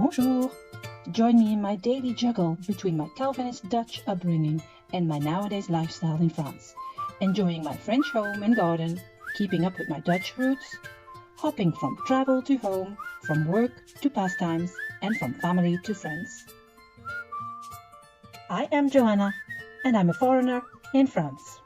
Bonjour! Join me in my daily juggle between my Calvinist Dutch upbringing and my nowadays lifestyle in France, enjoying my French home and garden, keeping up with my Dutch roots, hopping from travel to home, from work to pastimes, and from family to friends. I am Johanna, and I'm a foreigner in France.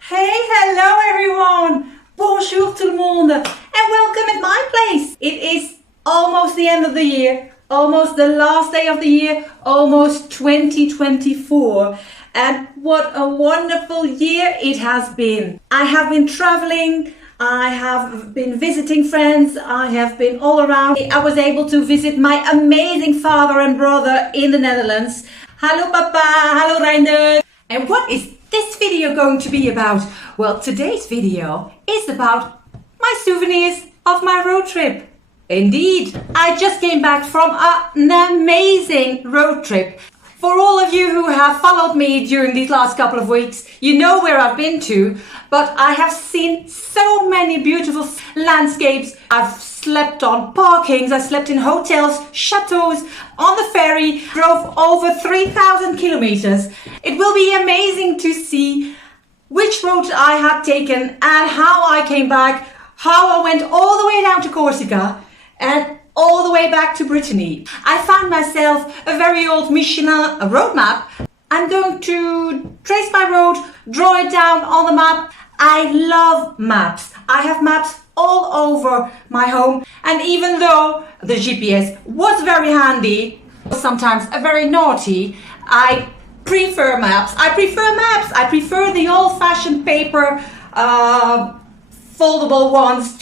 Hey, hello everyone! Bonjour tout le monde! And welcome at my place! It is almost the end of the year, almost the last day of the year, almost 2024. And what a wonderful year it has been. I have been traveling, I have been visiting friends, I have been all around. I was able to visit my amazing father and brother in the Netherlands. Hallo papa, hallo Reinder. And what is this video going to be about? Well, today's video is about my souvenirs of my road trip. Indeed, I just came back from an amazing road trip. For all of you who have followed me during these last couple of weeks, you know where I've been to, but I have seen so many beautiful landscapes. I've slept on parkings, I slept in hotels, chateaus, on the ferry, drove over 3,000 kilometers. It will be amazing to see which route I had taken and how I came back, how I went all the way down to Corsica and all the way back to Brittany. I found myself a very old Michelin road map. I'm going to trace my road, draw it down on the map. I love maps. I have maps all over my home, and even though the GPS was very handy, sometimes very naughty, I prefer maps. I prefer the old-fashioned paper foldable ones.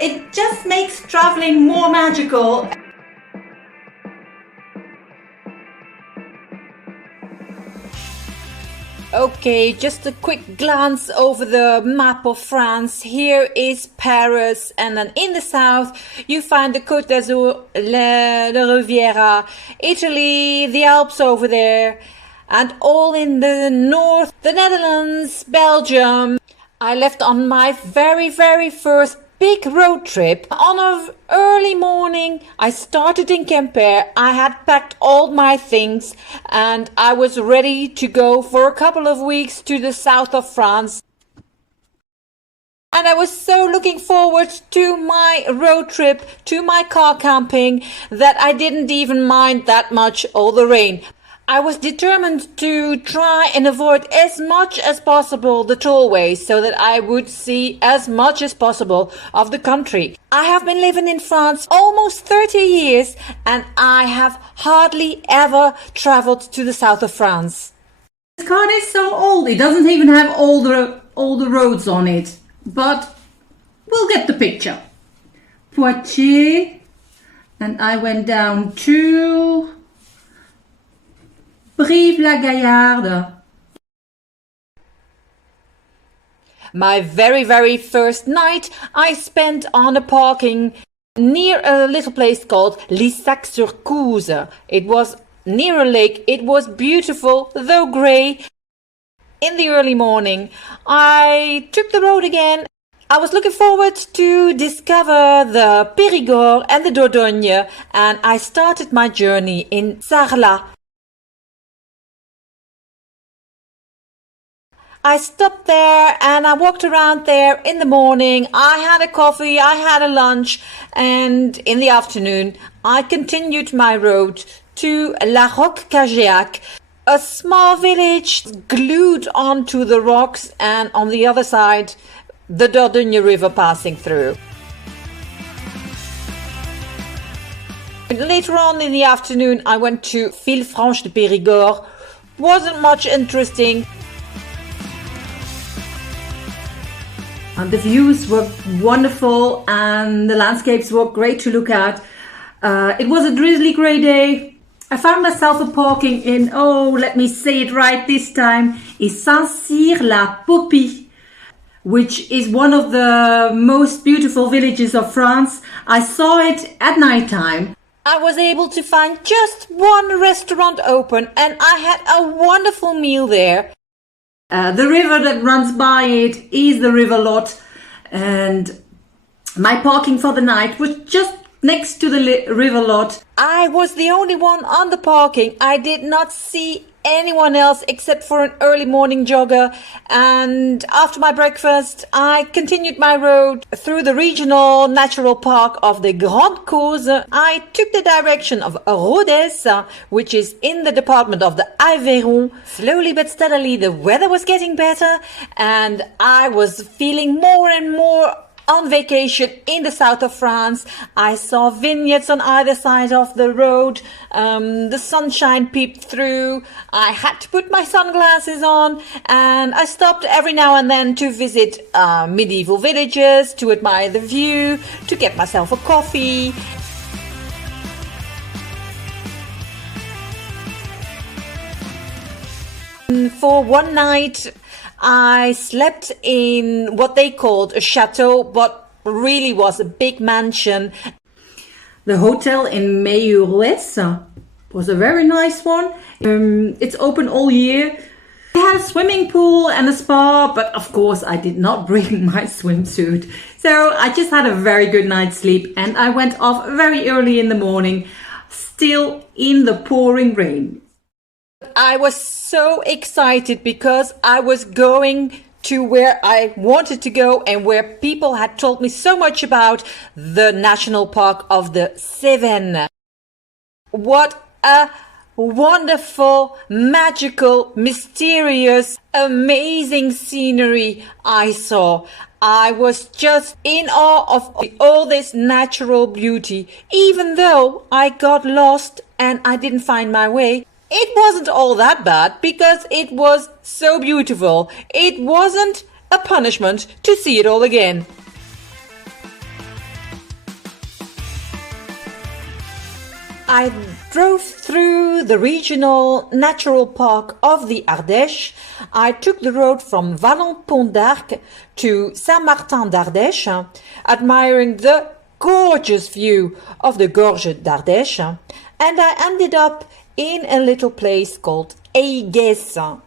It just makes traveling more magical. Okay, just a quick glance over the map of France. Here is Paris, and then in the south you find the Côte d'Azur, the Riviera, Italy, the Alps over there, and all in the north, the Netherlands, Belgium. I left on my very first big road trip. On an early morning, I started in Quimper. I had packed all my things and I was ready to go for a couple of weeks to the south of France. And I was so looking forward to my road trip, to my car camping, that I didn't even mind that much all the rain. I was determined to try and avoid as much as possible the tollways so that I would see as much as possible of the country. I have been living in France almost 30 years and I have hardly ever traveled to the south of France. This card is so old, it doesn't even have all the roads on it, but we'll get the picture. Poitiers, and I went down to Brive-la-Gaillarde. My very first night I spent on a parking near a little place called Lissac-sur-Couze. It was near a lake. It was beautiful, though grey. In the early morning, I took the road again. I was looking forward to discover the Périgord and the Dordogne, and I started my journey in Sarlat. I stopped there and I walked around there in the morning. I had a coffee, I had a lunch, and in the afternoon I continued my road to La Roque-Cageac, a small village glued onto the rocks, and on the other side the Dordogne River passing through. Later on in the afternoon I went to Villefranche-de-Périgord. Wasn't much interesting. The views were wonderful and the landscapes were great to look at. It was a drizzly grey day. I found myself a parking in, let me say it right this time, is Saint-Cyr-la-Popie, which is one of the most beautiful villages of France. I saw it at night time. I was able to find just one restaurant open and I had a wonderful meal there. The river that runs by it is the River Lot, and My parking for the night was just next to the river lot. I was the only one on the parking. I did not see anyone else except for an early morning jogger. And after my breakfast, I continued my road through the regional natural park of the Grande Cause. I took the direction of Rodez, which is in the department of the Aveyron. Slowly but steadily, the weather was getting better, and I was feeling more and more on vacation in the south of France. I saw vineyards on either side of the road. The sunshine peeped through. I had to put my sunglasses on, and I stopped every now and then to visit medieval villages, to admire the view, to get myself a coffee. For one night, I slept in what they called a chateau, but really was a big mansion. The hotel in Meilleures was a very nice one. It's open all year. It had a swimming pool and a spa, but of course I did not bring my swimsuit. So I just had a very good night's sleep, and I went off very early in the morning, still in the pouring rain. I was so excited because I was going to where I wanted to go and where people had told me so much about, the National Park of the Cévennes. What a wonderful, magical, mysterious, amazing scenery I saw. I was just in awe of all this natural beauty. Even though I got lost and I didn't find my way, it wasn't all that bad because it was so beautiful. It wasn't a punishment to see it all again. I drove through the regional natural park of the Ardèche. I took the road from Vallon-Pont d'Arc to Saint-Martin d'Ardèche, admiring the gorgeous view of the Gorge d'Ardèche, and I ended up in a little place called Aigues.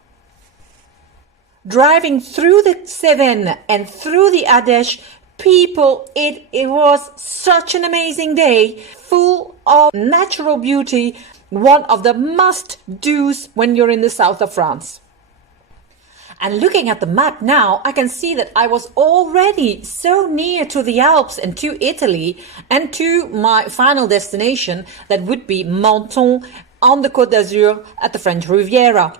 Driving through the Cévennes and through the Ardèche, people, it was such an amazing day, full of natural beauty, one of the must-dos when you're in the south of France. And looking at the map now, I can see that I was already so near to the Alps and to Italy and to my final destination, that would be Menton on the Côte d'Azur at the French Riviera.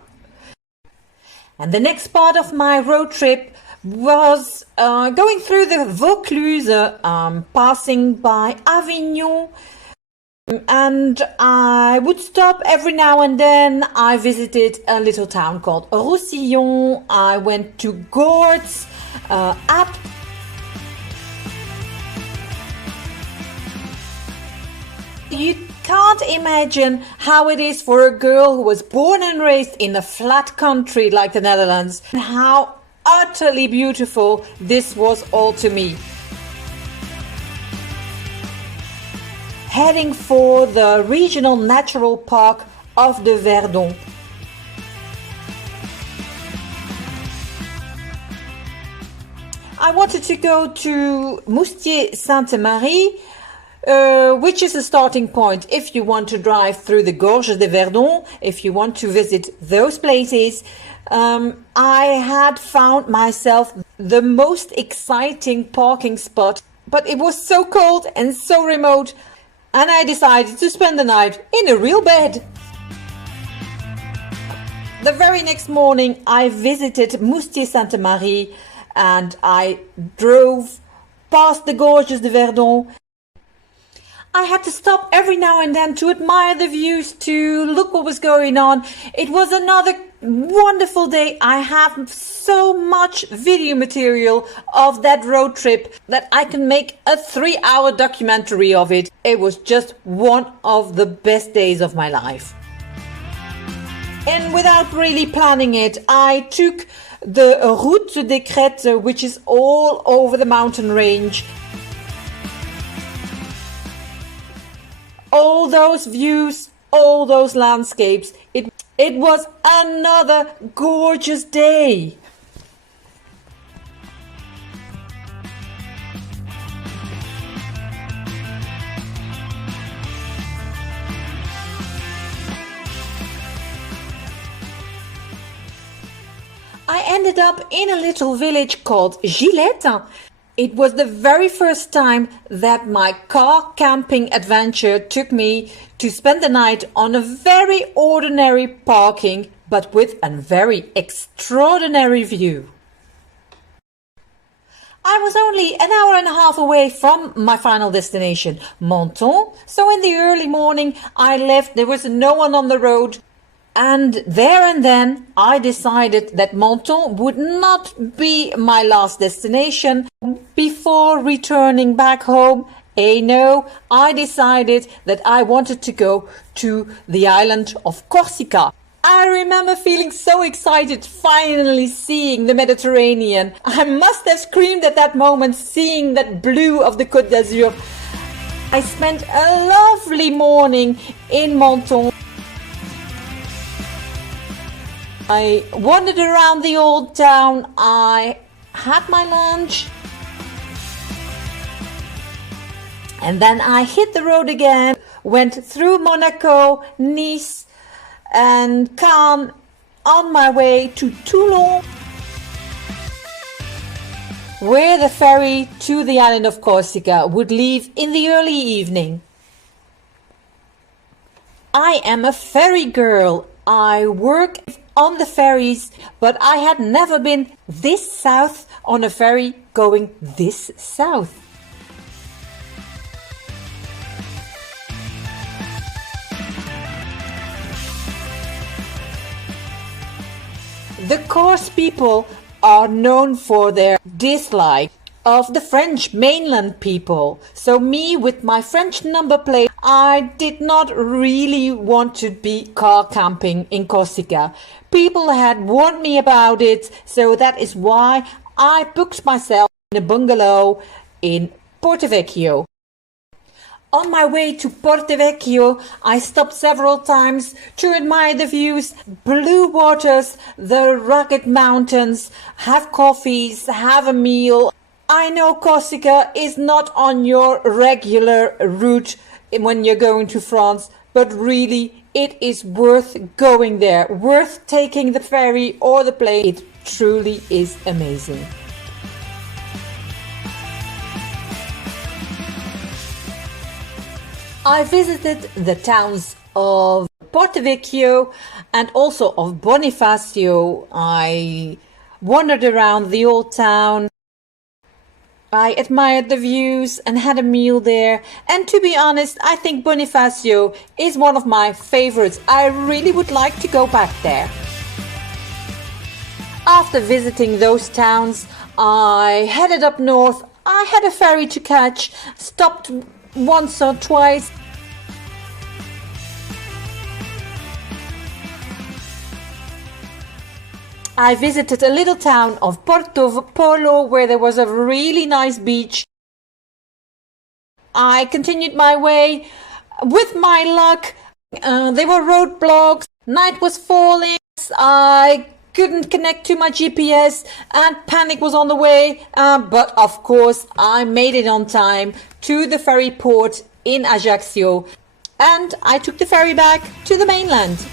And the next part of my road trip was going through the Vaucluse, passing by Avignon, and I would stop every now and then. I visited a little town called Roussillon. I went to Gordes, Apt. You can't imagine how it is for a girl who was born and raised in a flat country like the Netherlands, and how utterly beautiful this was all to me. Heading for the regional natural park of the Verdon. I wanted to go to Moustier-Sainte-Marie, which is a starting point if you want to drive through the Gorge de Verdon, if you want to visit those places. I had found myself the most exciting parking spot, but it was so cold and so remote, and I decided to spend the night in a real bed. The very next morning I visited Moustier-Sainte-Marie and I drove past the Gorges de Verdon. I had to stop every now and then to admire the views, to look what was going on. It was another wonderful day. I have so much video material of that road trip that I can make a 3-hour documentary of it. It was just one of the best days of my life. And without really planning it, I took the Route des Crêtes, which is all over the mountain range. All those views, all those landscapes, it was another gorgeous day. ended up in a little village called Gillette. It was the very first time that my car camping adventure took me to spend the night on a very ordinary parking, but with a very extraordinary view. I was only an hour and a half away from my final destination, Menton, so in the early morning I left. There was no one on the road, and there and then I decided that Menton would not be my last destination. Before returning back home, no, I decided that I wanted to go to the island of Corsica. I remember feeling so excited finally seeing the Mediterranean. I must have screamed at that moment seeing that blue of the Côte d'Azur. I spent a lovely morning in Menton. I wandered around the old town. I had my lunch. And then I hit the road again, went through Monaco, Nice, and Cannes on my way to Toulon, where the ferry to the island of Corsica would leave in the early evening. I am a ferry girl. I work on the ferries, but I had never been this south on a ferry going this south. The Corse people are known for their dislike of the French mainland people. So me with my French number plate, I did not really want to be car camping in Corsica. People had warned me about it, so that is why I booked myself in a bungalow in Porto Vecchio. On my way to Porto Vecchio, I stopped several times to admire the views, blue waters, the rugged mountains, have coffees, have a meal. I know Corsica is not on your regular route when you're going to France, but really it is worth going there, worth taking the ferry or the plane. It truly is amazing. I visited the towns of Porto Vecchio and also of Bonifacio. I wandered around the old town. I admired the views and had a meal there. And to be honest, I think Bonifacio is one of my favorites. I really would like to go back there. After visiting those towns, I headed up north. I had a ferry to catch, stopped once or twice. I visited a little town of Porto Polo where there was a really nice beach. I continued my way. With my luck, there were roadblocks. Night was falling. I couldn't connect to my GPS and panic was on the way. But of course, I made it on time to the ferry port in Ajaccio, and I took the ferry back to the mainland.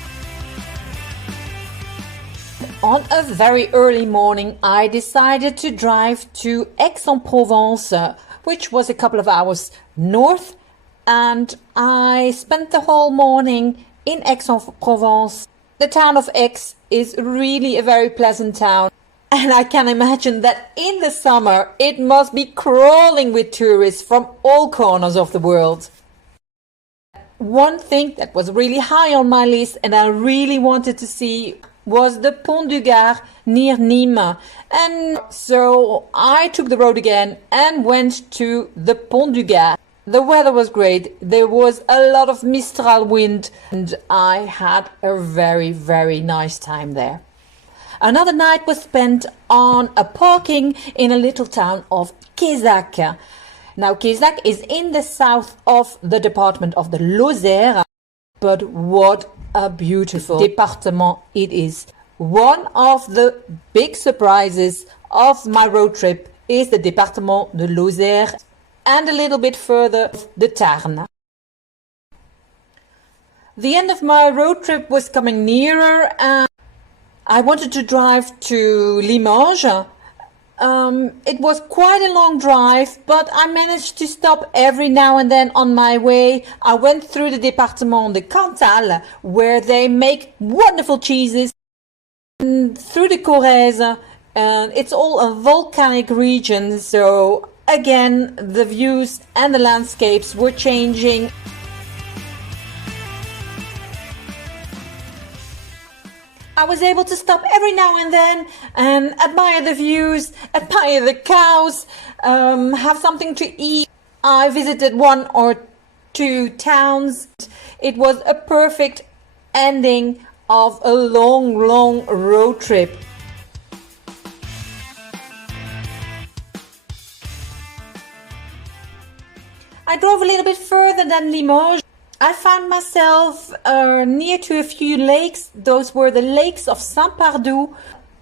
On a very early morning, I decided to drive to Aix-en-Provence, which was a couple of hours north, and I spent the whole morning in Aix-en-Provence. The town of Aix is really a very pleasant town. And I can imagine that in the summer it must be crawling with tourists from all corners of the world. One thing that was really high on my list and I really wanted to see was the Pont du Gard near Nîmes. And so I took the road again and went to the Pont du Gard. The weather was great. There was a lot of Mistral wind and I had a very, very nice time there. Another night was spent on a parking in a little town of Quézac. Now, Quézac is in the south of the department of the Lozère, but what a beautiful department it is. One of the big surprises of my road trip is the département de Lozère and a little bit further the Tarn. The end of my road trip was coming nearer and I wanted to drive to Limoges. It was quite a long drive, but I managed to stop every now and then on my way. I went through the Département de Cantal, where they make wonderful cheeses, and through the Corrèze, and it's all a volcanic region, so again, the views and the landscapes were changing. I was able to stop every now and then and admire the views, admire the cows, have something to eat. I visited 1 or 2 towns. It was a perfect ending of a long, long road trip. I drove a little bit further than Limoges. I found myself near to a few lakes. Those were the lakes of Saint-Pardoux.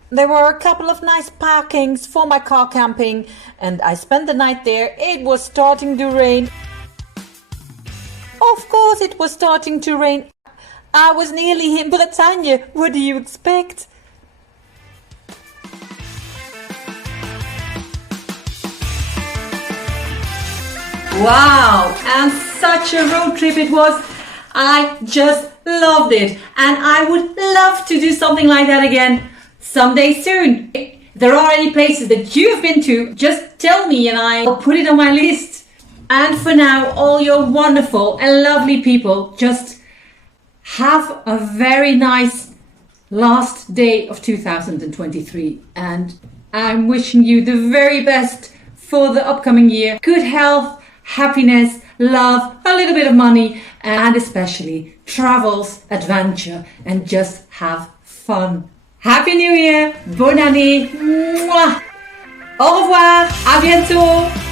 There were a couple of nice parkings for my car camping, and I spent the night there. It was starting to rain. Of course it was starting to rain. I was nearly in Bretagne. What do you expect? Wow, and such a road trip it was. I just loved it, and I would love to do something like that again someday soon. If there are any places that you've been to, just tell me and I'll put it on my list. And for now, all your wonderful and lovely people, just have a very nice last day of 2023, and I'm wishing you the very best for the upcoming year. Good health, happiness, love, a little bit of money, and especially travels, adventure, and just have fun. Happy New Year! Bonne année! Mwah! Au revoir! À bientôt!